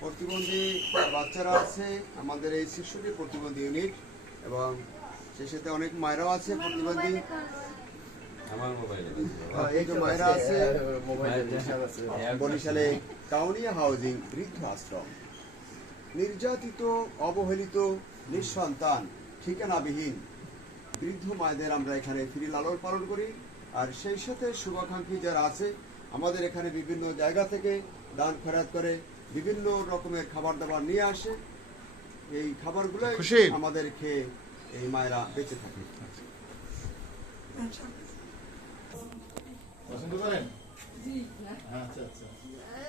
প্রতিবন্ধী বাচ্চারা আছে আমাদের এই শিশুটি প্রতিবন্ধী ইউনিট, এবং সেই সাথে অনেক মায়েরাও আছে প্রতিবন্ধী। আমার মোবাইলে এই যে মায়েরা আছে বরিশালে কাউনিয়া হাউজিং বৃদ্ধ আশ্রম, নির্যাতিত, অবহেলিত, নিঃসন্তান, ঠিকানাবিহীন বৃদ্ধ মায়েদের আমরা এখানে ফ্রি লালন পালন করি। আর সেই সাথে শুভাকাঙ্ক্ষী যারা আছে আমাদের এখানে বিভিন্ন জায়গা থেকে দান খয়রাত করে বিভিন্ন রকমের খাবার দাবার নিয়ে আসে। এই খাবারগুলো আমাদের খেয়ে এই মায়েরা বেঁচে থাকে।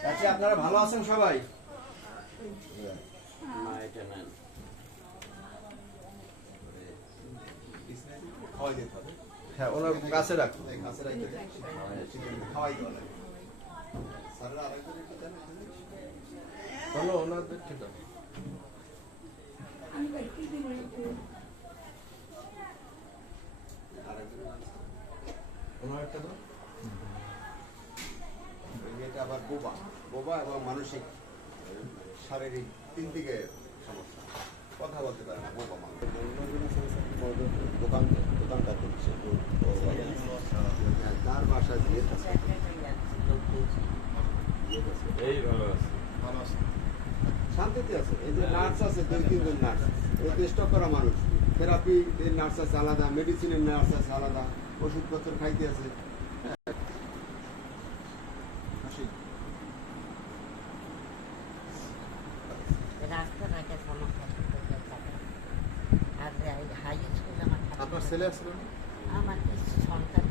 আচ্ছা, আপনারা ভালো আছেন সবাই? হ্যাঁ, ওনার কাছে রাখুন। বলো ওনাদের ঠিক আছে। এটা আবার বোবা এবং মানসিক শারীরিক তিন দিকে সমস্যা, কথা বলতে পারে না, বোবা মানুষ। দোকানদার করছে, তার বাসায় দিয়ে এই ভালো আছে, শান্তিতে আছে। এই যে নার্স আছে, 2-3 জন নার্স, স্টক করা মানুষ, থেরাপি নার্স আছে আলাদা, মেডিসিনের নার্স আছে আলাদা, ওষুধপত্র খাইতে আছে। আপনার ছেলে আছে? আমার সন্তান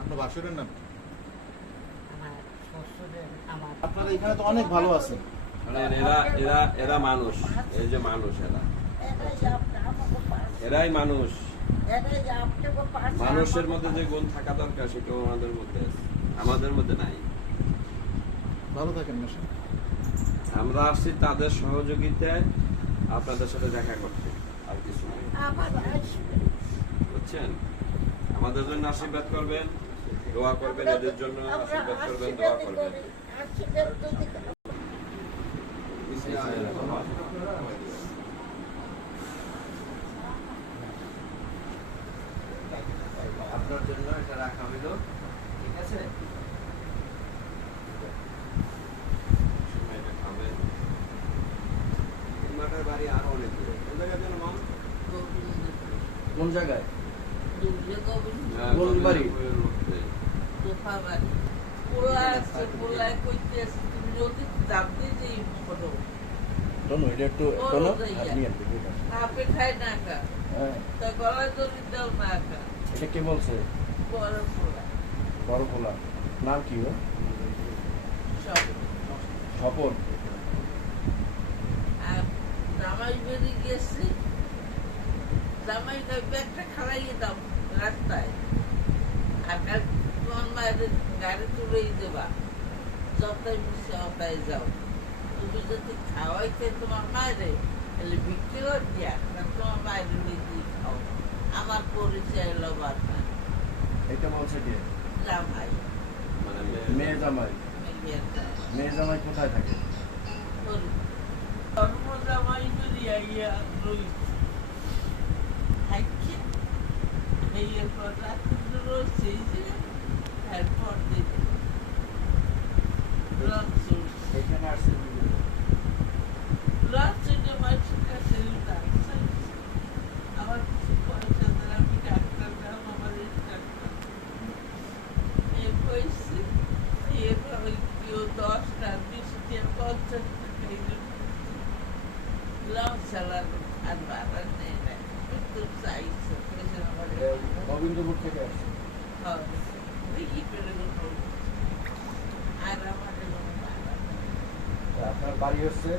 আপনার বাসুরের নাম? আমার শ্বশুরের আমার আপনারা এখানে তো অনেক ভালো আছেন। এরা মানুষ, এই যে মানুষ, এরাই মানুষ। মানুষের মধ্যে যে গুণ থাকা দরকার সেটা আমাদের মধ্যে আছে, আমাদের মধ্যে নাই। ভালো থাকেন না? আমরা আসছি তাদের সহযোগিতায় আপনাদের সাথে দেখা করতে, আর কিছু নেই। বুঝছেন? আমাদের জন্য আশীর্বাদ করবেন, দোয়া করবেন, এদের জন্য আশীর্বাদ করবেন, দোয়া করবেন। আপনার জন্য এটা রাখা হইল, ঠিক আছে? বাড়ি আরো অনেক দূরে। কোন জায়গায়? এটা কে বলছে? বড় পোলা। নাম কি? স্বপন। জামাই বেরিয়ে গেছি, জামাই ব্যাগটা খাওয়াইয়ে দাও রাস্তায়, আর তোমার মায়ের গাড়ি তুলেই দেবা, যতটাই বুঝছে অতাই যাও। তুমি যদি খাওয়াইতে তোমার মায়েরে তাহলে বিক্রি করে দিয়া, তোমার মায়ের দিয়ে খাও। আমার পরিচয় লবার না। এটা বলছে কে? জামাই, মেয়ে জামাই। মেয়ে জামাই কোথায় থাকে? জামাই বেরিয়ে গিয়া রয়েছে, এরপর রাত্রে রয়েছে, এরপর এখানে আসছে রাত্রে মাছের কাছে আমার কিছু পয়সা দেন, আমি ডাক্তার দাম, আমার ডাক্তার হয়েছে। এরপর কেউ 10টা 20টা 50 টাকা লাভ চালানো, আর বাবার নেই না, একটু চাইছে আমার গোবিন্দপুর থেকে আসছে। আর আমার আপনার বাড়ি হচ্ছে